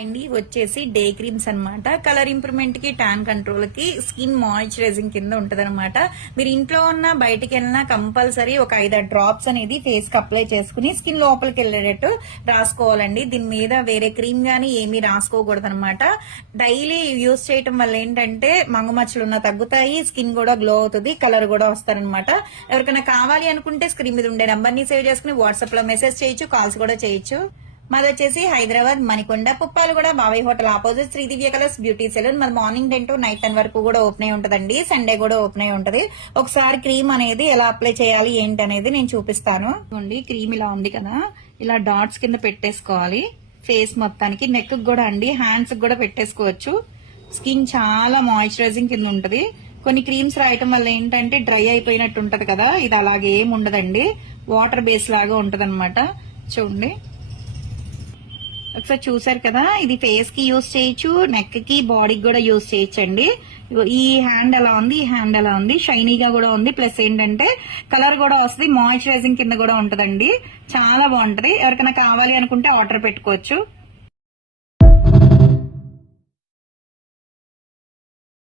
అండి వచ్చేసి day creams అన్నమాట. కలర్ ఇంప్రూవ్మెంట్ కి, ట్యాన్ కంట్రోల్ కి, స్కిన్ మాయిశ్చరైజింగ్ కింద ఉంటదన్నమాట. మీరు ఇంట్లో ఉన్న బయటికి వెళ్ళినా కంపల్సరీ ఒక 5 డ్రాప్స్ అనేది ఫేస్ కి అప్లై చేసుకుని స్కిన్ లోపలికి వెళ్ళేటట్టు రాసుకోవాలండి. దీని మీద వేరే క్రీమ్ గానీ ఏమీ రాసుకోకూడదు అనమాట. డైలీ యూజ్ చేయటం వల్ల ఏంటంటే మంగుమచ్చలు ఉన్న తగ్గుతాయి, స్కిన్ కూడా గ్లో అవుతుంది, కలర్ కూడా వస్తారనమాట. ఎవరికైనా కావాలి అనుకుంటే స్క్రీన్ మీద ఉండే నంబర్ ని సేవ్ చేసుకుని వాట్సాప్ లో మెసేజ్ చేయొచ్చు, కాల్స్ కూడా చేయొచ్చు. మాది వచ్చేసి హైదరాబాద్ మణికొండ పుప్పాలగూడ బాబాయ్ హోటల్ ఆపోజిట్ శ్రీ దివ్య కలర్స్ బ్యూటీ సెలూన్. మరి మార్నింగ్ 10 to నైట్ 10 వరకు కూడా ఓపెన్ అయి ఉంటదండి. సండే కూడా ఓపెన్ అయి ఉంటది. ఒకసారి క్రీమ్ అనేది ఎలా అప్లై చేయాలి ఏంటి అనేది నేను చూపిస్తాను. క్రీమ్ ఇలా ఉంది కదా, ఇలా డాట్స్ కింద పెట్టేసుకోవాలి ఫేస్ మొత్తానికి. నెక్ కూడా అండి, హ్యాండ్స్ కూడా పెట్టేసుకోవచ్చు. స్కిన్ చాలా మాయిశ్చరైజింగ్ కింద ఉంటది. కొన్ని క్రీమ్స్ రాయటం వల్ల ఏంటంటే డ్రై అయిపోయినట్టు ఉంటది కదా, ఇది అలాగే ఏమి ఉండదండి, వాటర్ బేస్ లాగా ఉంటది అనమాట. చూడండి ఒకసారి చూసారు కదా, ఇది ఫేస్ కి యూజ్ చేయొచ్చు, నెక్ కి, బాడీకి కూడా యూజ్ చేయొచ్చండి. ఈ హ్యాండ్ అలా ఉంది, ఈ హ్యాండ్ అలా ఉంది, షైనీగా కూడా ఉంది. ప్లస్ ఏంటంటే కలర్ కూడా వస్తుంది, మాయిశ్చరైజింగ్ కింద కూడా ఉంటదండి. చాలా బాగుంటది. ఎవరికైనా కావాలి అనుకుంటే ఆర్డర్ పెట్టుకోవచ్చు.